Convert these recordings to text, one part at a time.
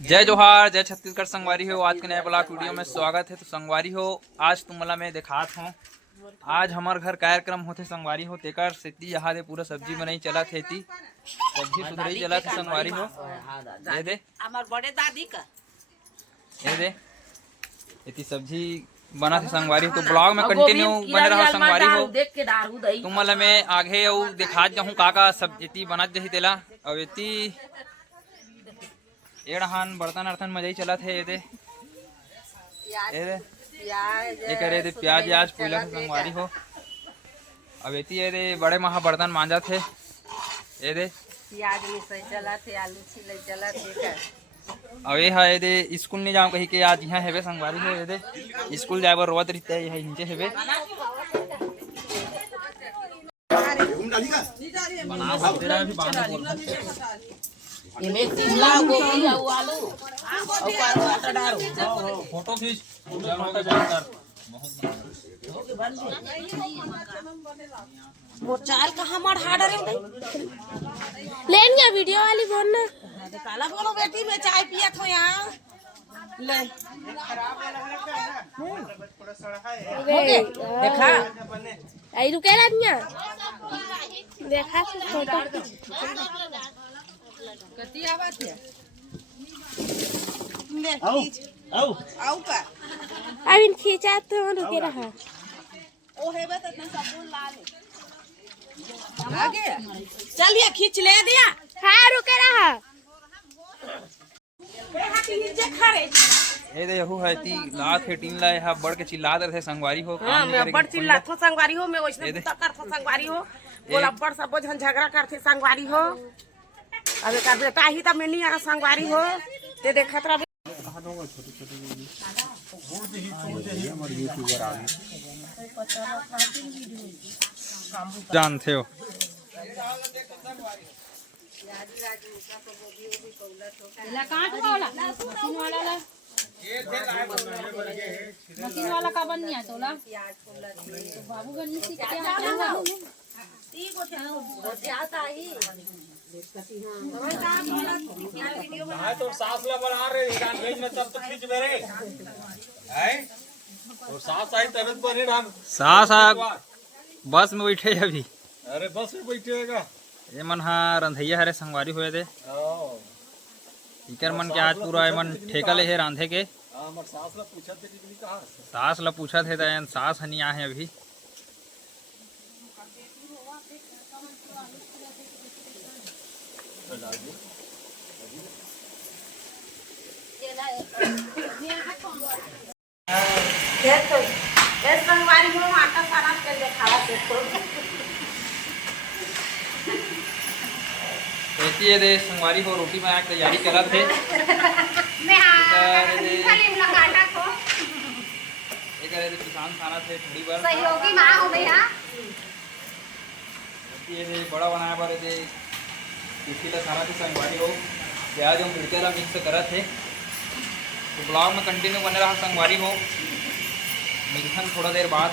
जय जोहार, जय छत्तीसगढ़। संगवारी हो, आज के नए ब्लॉग वीडियो में स्वागत है। तो संगवारी हो, आज तुमला में दिखात हूँ। आज हमार घर कार्यक्रम होते संगवारी हो, तेकर सेती यहाँ दे पूरा सब्जी बनाई चला थे, सब्जी सुधरई चला थे संगवारी हो। ये दे हमार बड़े दादी का ये दे इतनी सब्जी बना थे संगवारी हो। तो ब्लॉग में कंटिन्यू बने रहा संगवारी हो। देख के दारू दई तुमला में आगे और दिखात जाऊँ का सब इतनी बनत जही तेला और इतनी एड़हान बर्तन अर्तन मजा ही चला थे। ये दे करे दे प्याज व्याज पुला से संगवारी हो। अब इतनी ये दे बड़े महा बर्तन मांजा थे। ये दे प्याज मिसई चला थे, आलू छिले चला थे। अब ये है दे स्कूल नहीं जाऊँ कहीं के आज यहाँ हेवे संगवारी हो। ये दे स्कूल जाए बर रोवत रहते है, यहाँ नीचे हेवे इमे शिमला गोभी और आलू और टमाटर डालो। फोटो खींच वो चाल कहाँ मढ़ा डरे लेन गया वीडियो वाली बोल ना। काला बोलो बेटी, मैं चाय पिया था यहाँ ले हो गए देखा आई रुके रानिया देखा से फोटो कती आवाज है ले आओ आओ का अब इन खींचा तो रुके रहा। ओ है बस इतना साबुन ला ले आगे चलिए खींच ले दिया। हाँ रुके रहा। ये दे यहू है ती लात है टीन लाए है बढ़ के चिल्ला दे थे संगवारी हो। हां मैं बड़ चिल्ला थो संगवारी हो, मैं वैसे कर थो संगवारी हो, बोला बड़ सब झन झगड़ा करथे संगवारी हो। अब का बेटा ही त मेनी आ संगवारी हो ते देखत रह जानते हो। मशीन वाला का बन नहीं तोला बाबू गन्नी सीख के तो सास ला बना रहे जान भेज में तब तो खींच मेरे है और सास आई तबीयत बनी राम सास बस में बैठे अभी। अरे बस में बैठेगा ये मन हा रंधैया हरे संगवारी हुए थे। इकर मन के आज पूरा मन ठेका ले है रांधे के। हमर सास ला पूछा थे कि कहां सास ला पूछा थे तो सास हनी आ है अभी। संगवारी हो आटा सारा के दिखावा देखो ये दे संगवारी हो रोटी बनाने की तैयारी करा थे। किसान खाना थे थोड़ी बार सहयोगी माँ हो भैया। ये दे बड़ा बनाया बार दे इसकी ला सारा थे संगवारी हो प्याज और मिर्चा ला मिक्स करा थे। तो ब्लॉग में कंटिन्यू बने रहा संगवारी हो। मिलथन थोड़ा देर बाद।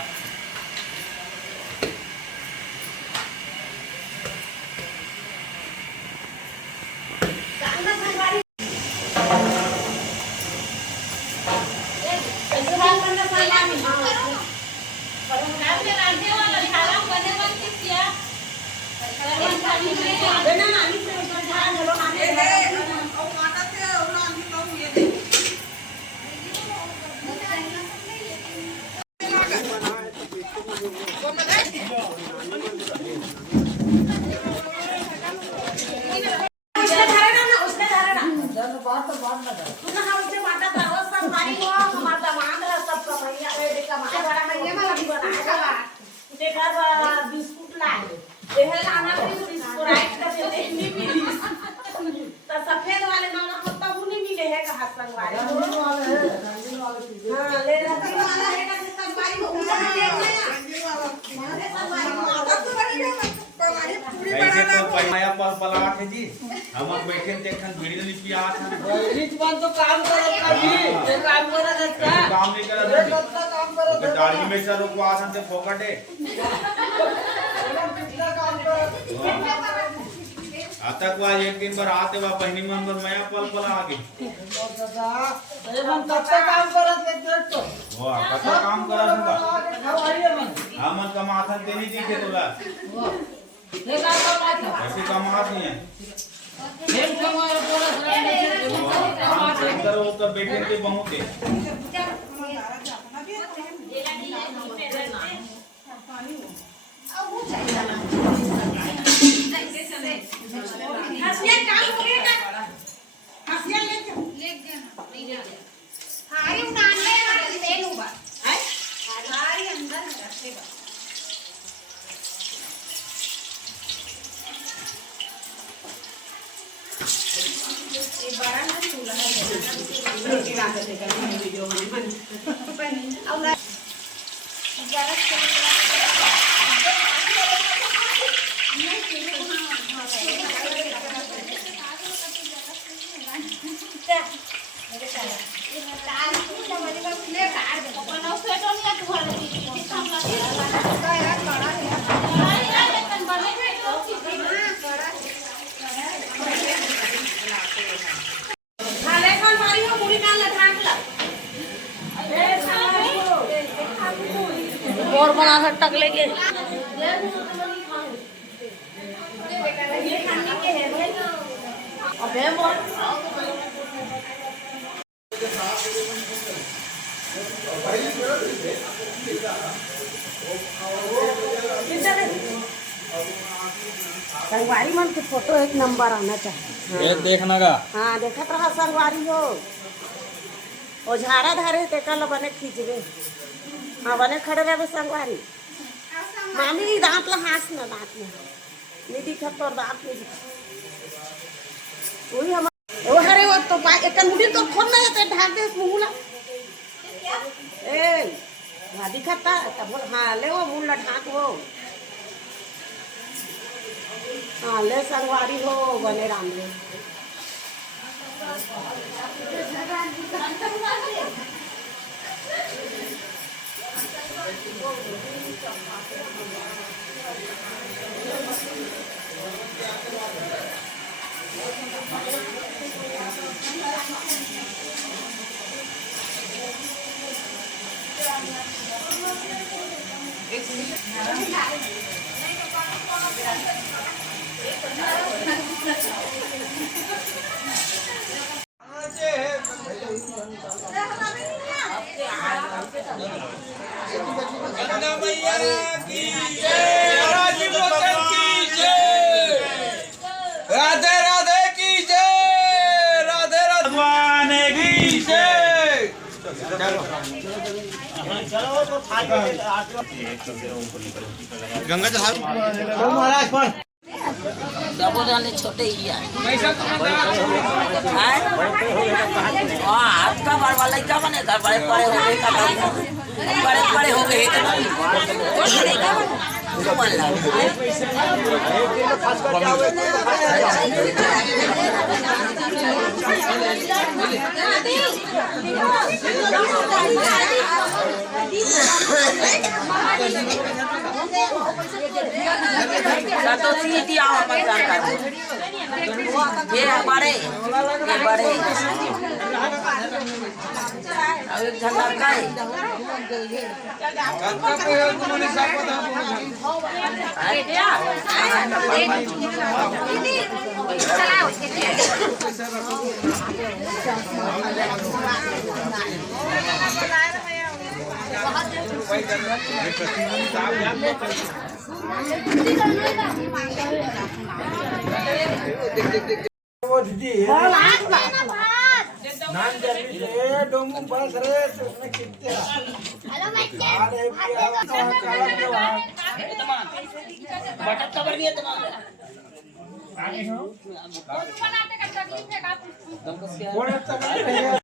बिस्कुट सफेद वाले नहीं मिले है कहा संगवारी ऐसे तो पैमाया पला थे जी हम बैठे देखन वीडियो नहीं किया था रिच बन तो काम करो कभी ये काम करो देखता काम नहीं करा था गाड़ी में से रुको आसन से फोकट है आता को आज एक दिन बार आते बा पहनी मन बस मैं पल पल आगे हम कत्ते काम करत है तो वाह कता काम करा तुमका हमन कमाथन ते नहीं दिखे तोला ये का कमात ऐसे कमात नहीं है हम कमाए पूरा अंदर वो कर बैठे थे बहुत है और बना कर टक लेके अबे मोर संगवारी मन के फोटो एक नंबर आना चाहिए। ये देखना का हाँ देखत रहा संगवारी हो ओ झाड़ा धारे ते कल बने खींचबे। हाँ बने खड़े रहे संगवारी मामी दांत ला हाथ ना दांत में नहीं दिखत तोर दांत नहीं दिखत वही हम वो हरे वो तो एक मुड़ी तो खोल ना ते ढाक दे मुंह ला ए हाँ दिखता तब हाँ ले वो मुंह ला ढाक हो हाँ ले संगवारी हो बने राम रे गंगा मैया की जय, राजीव लोचन की जय, राधे राधे की जय, राधे राधे भगवान की जय। गंगा जल महाराज पर डबो जाने छोटे ही है हाथ का बड़ वाला क्या बनेगा बड़े बड़े हो गए बड़े बड़े हो गए तो सीधी आओ ये बड़े अब झंडा का वो दीदी नान जल्दी से डोंगू बस रे तो उसने कितने हेलो मैं बटन खबर भी है तुम्हारे कौन है